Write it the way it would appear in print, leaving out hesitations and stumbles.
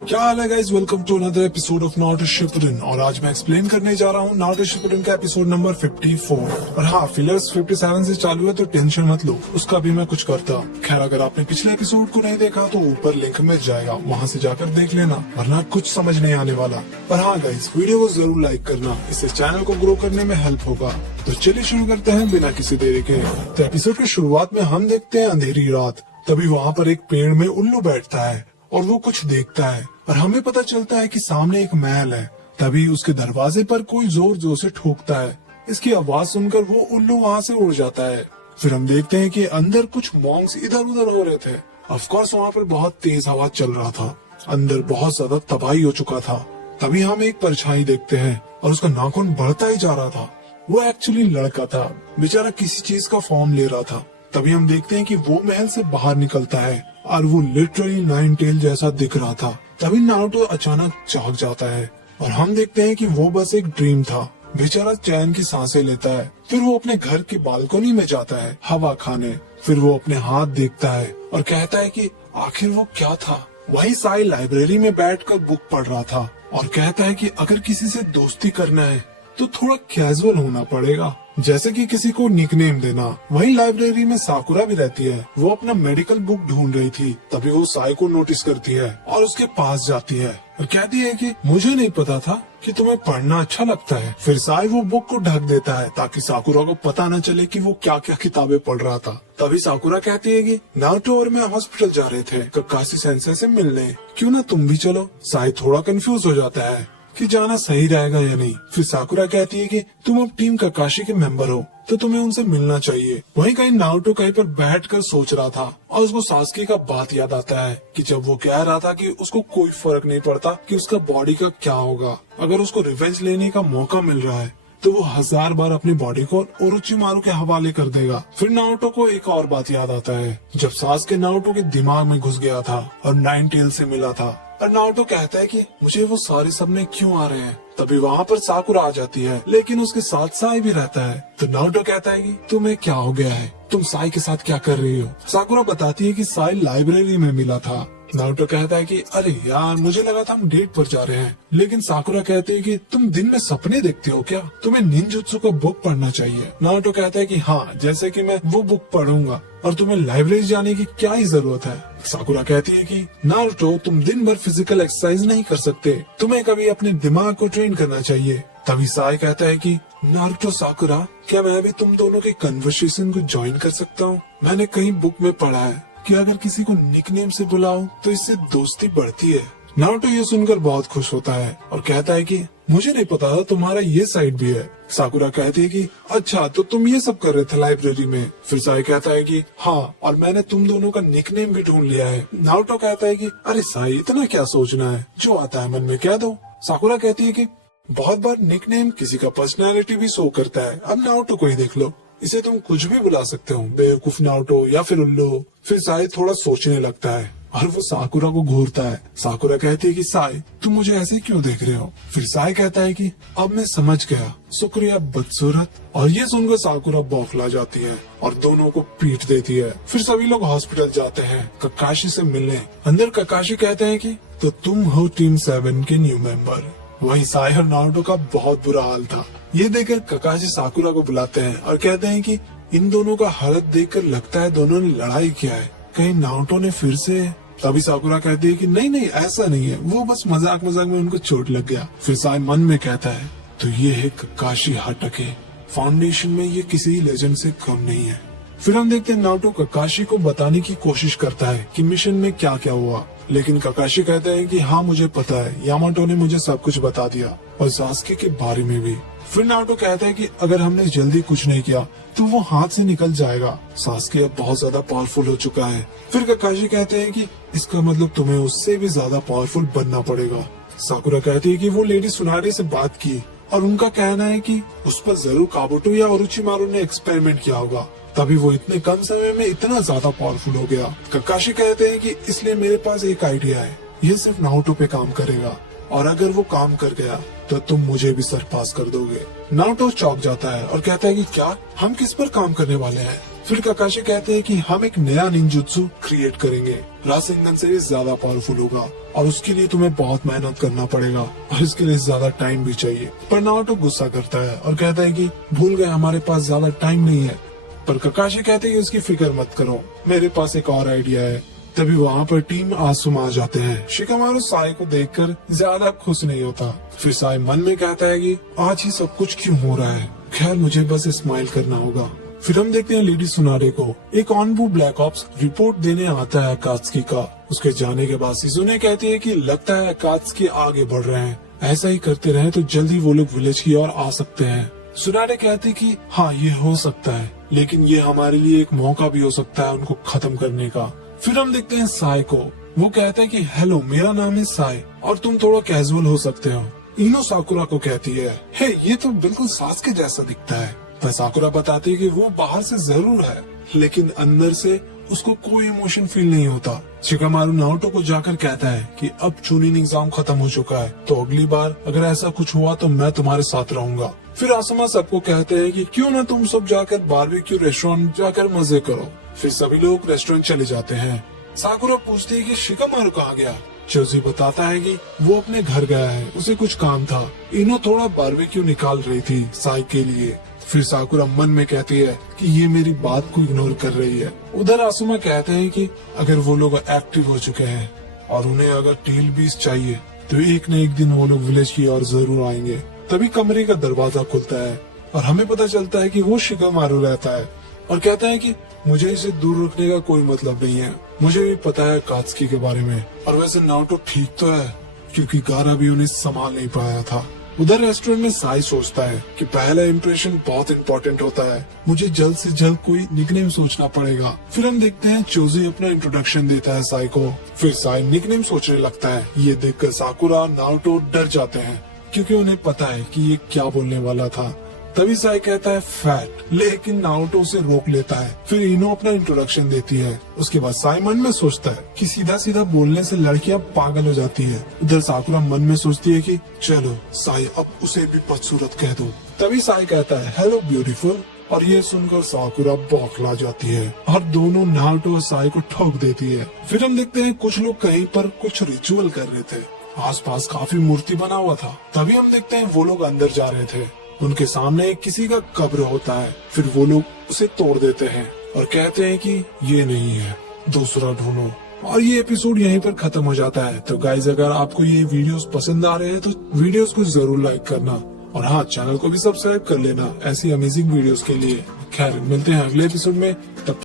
क्या हाल है guys, welcome to another episode of Naruto Shippuden. और आज मैं एक्सप्लेन करने जा रहा हूँ नारुतो शिपुडेन का एपिसोड नंबर 54। और हाँ, फिलर्स 57 से चालू है तो टेंशन मत लो, उसका भी मैं कुछ करता। खैर, अगर आपने पिछले एपिसोड को नहीं देखा तो ऊपर लिंक मिल जाएगा, वहाँ से जाकर देख लेना, वरना कुछ समझ नहीं आने वाला। पर हाँ गाइस, वीडियो को जरूर लाइक करना, इससे चैनल को ग्रो करने में हेल्प होगा। तो चलिए शुरू करते हैं बिना किसी देरी के। तो एपिसोड की शुरुआत में हम देखते हैं अंधेरी रात। तभी वहाँ पर एक पेड़ में उल्लू बैठता है और वो कुछ देखता है और हमें पता चलता है कि सामने एक महल है। तभी उसके दरवाजे पर कोई जोर जोर से ठोकता है। इसकी आवाज सुनकर वो उल्लू वहाँ से उड़ जाता है। फिर हम देखते हैं कि अंदर कुछ मॉन्क्स इधर उधर हो रहे थे। ऑफ कोर्स वहाँ पर बहुत तेज हवा चल रहा था, अंदर बहुत ज्यादा तबाही हो चुका था। तभी हम एक परछाई देखते हैं और उसका नाखून बढ़ता ही जा रहा था। वो एक्चुअली लड़का था, बेचारा किसी चीज का फॉर्म ले रहा था। तभी हम देखते हैं कि वो महल से बाहर निकलता है और वो लिटरली नाइन टेल जैसा दिख रहा था। तभी नारुतो अचानक चौंक जाता है और हम देखते हैं कि वो बस एक ड्रीम था। बेचारा चैन की सांसें लेता है। फिर वो अपने घर की बालकनी में जाता है हवा खाने। फिर वो अपने हाथ देखता है और कहता है कि आखिर वो क्या था। वही साई लाइब्रेरी में बैठकर बुक पढ़ रहा था और कहता है कि अगर किसी से दोस्ती करना है तो थोड़ा कैजुअल होना पड़ेगा, जैसे कि किसी को निकनेम देना। वहीं लाइब्रेरी में साकुरा भी रहती है। वो अपना मेडिकल बुक ढूंढ रही थी। तभी वो साई को नोटिस करती है और उसके पास जाती है और कहती है कि मुझे नहीं पता था कि तुम्हें पढ़ना अच्छा लगता है। फिर साई वो बुक को ढक देता है ताकि साकुरा को पता न चले कि वो क्या क्या किताबें पढ़ रहा था। तभी साकुरा कहती है कि नारुतो और मैं हॉस्पिटल जा रहे थे ककाशी सेंसेई से मिलने, क्यों ना तुम भी चलो। साई थोड़ा कंफ्यूज हो जाता है कि जाना सही रहेगा या नहीं। फिर साकुरा कहती है कि तुम अब टीम ककाशी के मेंबर हो तो तुम्हें उनसे मिलना चाहिए। वहीं कहीं नारुतो कहीं पर बैठकर सोच रहा था और उसको सास्की का बात याद आता है कि जब वो कह रहा था कि उसको कोई फर्क नहीं पड़ता कि उसका बॉडी का क्या होगा, अगर उसको रिवेंज लेने का मौका मिल रहा है तो वो 1000 बार अपनी बॉडी को ओरोचिमारू के हवाले कर देगा। फिर नारुतो को एक और बात याद आता है, जब सास्के नारुतो के दिमाग में घुस गया था और नाइन टेल से मिला था। और नारुतो कहता है कि मुझे वो सारे सपने क्यों आ रहे हैं। तभी वहाँ पर साकुरा आ जाती है, लेकिन उसके साथ साई भी रहता है। तो नारुतो कहता है कि तुम्हें क्या हो गया है, तुम साई के साथ क्या कर रही हो। साकुरा बताती है कि साई लाइब्रेरी में मिला था। नारुतो कहता है कि अरे यार, मुझे लगा था हम डेट पर जा रहे हैं। लेकिन साकुरा कहती है कि तुम दिन में सपने देखते हो क्या, तुम्हें निंजुत्सु का बुक पढ़ना चाहिए। नारुतो कहता है कि हाँ, जैसे कि मैं वो बुक पढ़ूंगा और तुम्हें लाइब्रेरी जाने की क्या ही जरूरत है। साकुरा कहती है कि नारुतो, तुम दिन भर फिजिकल एक्सरसाइज नहीं कर सकते, तुम्हें कभी अपने दिमाग को ट्रेन करना चाहिए। तभी साई कहता है कि नारुतो साकुरा, क्या मैं भी तुम दोनों के कन्वर्सेशन को ज्वाइन कर सकता हूँ। मैंने कहीं बुक में पढ़ा है कि अगर किसी को निकनेम से बुलाओ तो इससे दोस्ती बढ़ती है। नारुतो ये सुनकर बहुत खुश होता है और कहता है कि मुझे नहीं पता था तुम्हारा ये साइड भी है। साकुरा कहती है कि अच्छा, तो तुम ये सब कर रहे थे लाइब्रेरी में। फिर साई कहता है कि हाँ, और मैंने तुम दोनों का निकनेम भी ढूंढ लिया है। नारुतो कहता है कि अरे साई, इतना क्या सोचना है, जो आता है मन में कह दो। साकुरा कहती है कि बहुत बार निकनेम किसी का पर्सनैलिटी भी शो करता है। अब नारुतो को ही देख लो, इसे तुम कुछ भी बुला सकते हो, बेवकूफ नारुतो या फिर उल्लू। फिर साई थोड़ा सोचने लगता है और वो साकुरा को घूरता है। साकुरा कहती है कि साई, तुम मुझे ऐसे क्यों देख रहे हो। फिर साई कहता है कि अब मैं समझ गया, शुक्रिया बदसूरत। और ये सुनकर साकुरा बौखला जाती है और दोनों को पीट देती है। फिर सभी लोग हॉस्पिटल जाते हैं ककाशी से मिलने। अंदर ककाशी कहते हैं कि तो तुम हो टीम 7 के न्यू मेंबर। वहीं साई और नारुतो का बहुत बुरा हाल था। ये देखकर ककाशी साकुरा को बुलाते हैं और कहते हैं कि इन दोनों का हालत देखकर लगता है दोनों ने लड़ाई किया है, कहीं नारुतो ने फिर से। तभी साकुरा कहती है कि नहीं नहीं, ऐसा नहीं है, वो बस मजाक मजाक में उनको चोट लग गया। फिर साई मन में कहता है तो ये है ककाशी हाटाके, फाउंडेशन में ये किसी लेजेंड से कम नहीं है। फिर हम देखते हैं नारुतो ककाशी को बताने की कोशिश करता है कि मिशन में क्या क्या हुआ, लेकिन ककाशी कहते हैं कि हाँ मुझे पता है, यामाटो ने मुझे सब कुछ बता दिया और सास्के के बारे में भी। फिर नारुतो कहता है कि अगर हमने जल्दी कुछ नहीं किया तो वो हाथ से निकल जाएगा। सास्के अब बहुत ज्यादा पावरफुल हो चुका है। फिर ककाशी कहते हैं कि इसका मतलब तुम्हें उससे भी ज्यादा पावरफुल बनना पड़ेगा। साकुरा कहती है कि वो लेडी सुनारे से बात की और उनका कहना है कि उस पर जरूर काबुटो या ओरोचिमारू ने एक्सपेरिमेंट किया होगा, तभी वो इतने कम समय में इतना ज्यादा पावरफुल हो गया। ककाशी कहते हैं कि इसलिए मेरे पास एक आइडिया है, ये सिर्फ नारुतो पे काम करेगा और अगर वो काम कर गया तो तुम मुझे भी सरपास कर दोगे। नारुतो चौंक जाता है और कहता है कि क्या, हम किस पर काम करने वाले हैं। फिर काकाशी कहते हैं कि हम एक नया निंजुत्सु क्रिएट करेंगे, रासेंगन से ज्यादा पावरफुल होगा और उसके लिए तुम्हें बहुत मेहनत करना पड़ेगा और इसके लिए ज्यादा टाइम भी चाहिए। पर नारुतो गुस्सा करता है और कहता है कि भूल गए, हमारे पास ज्यादा टाइम नहीं है। पर काकाशी कहते हैं कि उसकी फिक्र मत करो, मेरे पास एक और आइडिया है। तभी वहाँ पर टीम आसुमा आ जाते हैं। शिकामारू साई को देखकर ज्यादा खुश नहीं होता। फिर साई मन में कहता है कि आज ही सब कुछ क्यों हो रहा है, खैर मुझे बस स्माइल करना होगा। फिर हम देखते हैं लेडी सुनारे को। एक ऑनबू ब्लैक ऑप्स रिपोर्ट देने आता है अकात्सुकी का। उसके जाने के बाद शिजुने कहती है कि लगता है अकात्सुकी आगे बढ़ रहे हैं, ऐसा ही करते रहे तो जल्दी वो लोग विलेज की ओर आ सकते हैं। सुनारे कहती कि हाँ ये हो सकता है, लेकिन ये हमारे लिए एक मौका भी हो सकता है उनको खत्म करने का। फिर हम देखते हैं साई को। वो कहता है कि हेलो, मेरा नाम है साई और तुम थोड़ा कैजुअल हो सकते हो। इनो साकुरा को कहती है, हे ये तो बिल्कुल सासुके जैसा दिखता है। पर साकुरा बताती है कि वो बाहर से जरूर है, लेकिन अंदर से उसको कोई इमोशन फील नहीं होता। शिकामारू नारुतो को जाकर कहता है कि अब चूनिन एग्जाम खत्म हो चुका है, तो अगली बार अगर ऐसा कुछ हुआ तो मैं तुम्हारे साथ रहूंगा। फिर आसुमा सबको कहते हैं कि क्यों ना तुम सब जाकर बारबेक्यू रेस्टोरेंट जाकर मजे करो। फिर सभी लोग रेस्टोरेंट चले जाते हैं। साकुरा पूछती है कि शिकामारू कहाँ गया। जोजी बताता है कि वो अपने घर गया है, उसे कुछ काम था। इनो थोड़ा बारबेक्यू निकाल रही थी साई के लिए। फिर साकुरा मन में कहती है कि ये मेरी बात को इग्नोर कर रही है। उधर आसुमा कहते हैं कि अगर वो लोग एक्टिव हो चुके हैं और उन्हें अगर टील बीस चाहिए तो एक न एक दिन वो लोग विलेज की ओर जरूर आएंगे। तभी कमरे का दरवाजा खुलता है और हमें पता चलता है कि वो शिकामारू रहता है और कहता है कि मुझे इसे दूर रखने का कोई मतलब नहीं है, मुझे भी पता है अकात्सुकी के बारे में। और वैसे नारुतो ठीक तो है, क्योंकि गारा भी उन्हें संभाल नहीं पाया था। उधर रेस्टोरेंट में साई सोचता है कि पहला इम्प्रेशन बहुत इम्पोर्टेंट होता है, मुझे जल्द से जल्द कोई निकनेम सोचना पड़ेगा। फिर हम देखते हैं चोजी अपना इंट्रोडक्शन देता है साई को। फिर साई निकनेम सोचने लगता है। ये देखकर साकुरा नारुतो डर जाते हैं, क्योंकि उन्हें पता है कि ये क्या बोलने वाला था। तभी साई कहता है फैट, लेकिन नारुतो उसे रोक लेता है। फिर इनो अपना इंट्रोडक्शन देती है। उसके बाद साई मन में सोचता है कि सीधा सीधा बोलने से लड़कियां पागल हो जाती है। उधर साकुरा मन में सोचती है कि चलो साई अब उसे भी बदसूरत कह दो। तभी साई कहता है हेलो ब्यूटीफुल, और ये सुनकर साकुरा बौखला जाती है और दोनों नारुतो और साई को ठोक देती है। फिर हम देखते हैं कुछ लोग कहीं पर कुछ रिचुअल कर रहे थे। आसपास काफी मूर्ति बना हुआ था। तभी हम देखते हैं वो लोग अंदर जा रहे थे। उनके सामने किसी का कब्र होता है। फिर वो लोग उसे तोड़ देते हैं और कहते हैं कि ये नहीं है, दूसरा ढूंढो। और ये एपिसोड यहीं पर खत्म हो जाता है। तो गाइज, अगर आपको ये वीडियोस पसंद आ रहे हैं तो वीडियोस को जरूर लाइक करना और हाँ, चैनल को भी सब्सक्राइब कर लेना ऐसी अमेजिंग वीडियोस के लिए। खैर, मिलते हैं अगले एपिसोड में। तब